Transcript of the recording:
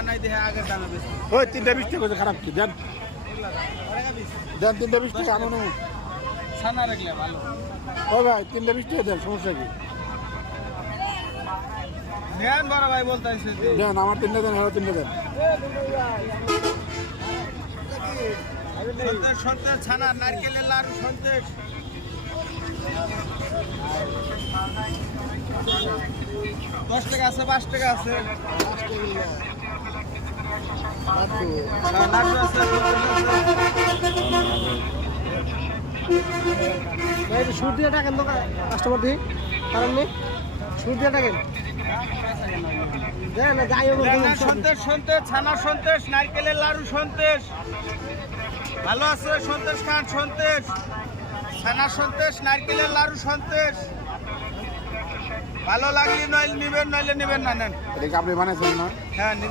বানাই দিয়ে আগের দামে বেশি ওই 320 টাকা খারাপ কি দেন দেন 320 টাকা আনো না ছানা রাখলে ভালো ও ভাই 320 টাকা দেন সমস্যা কি ধ্যান বড় ভাই বলতাইছে যে দেন আমার 3টা দেন আর 3টা দেন সন্দেশ সন্দেশ ছানা নারকেলের লাড়ু সন্দেশ 10 টাকা আছে 5 টাকা আছে লাড্ডু আছে ভাই সুর দিয়ে টাকেন তো কাস্টমার দিই কারণ নেই সুর দিয়ে টাকেন দেন না যাই হোক সন্দেশ সন্দেশ ছানা সন্দেশ নারকেলের লাড়ু সন্দেশ ভালো আছে সন্দেশ খান সন্দেশ ছানা সন্দেশ নারকেলের লাড়ু সন্দেশ ভালো লাগলে নইলে নিবেন নইলে নিবেন না নেন এটা কি আপনি বানাইছেন না হ্যাঁ নিজে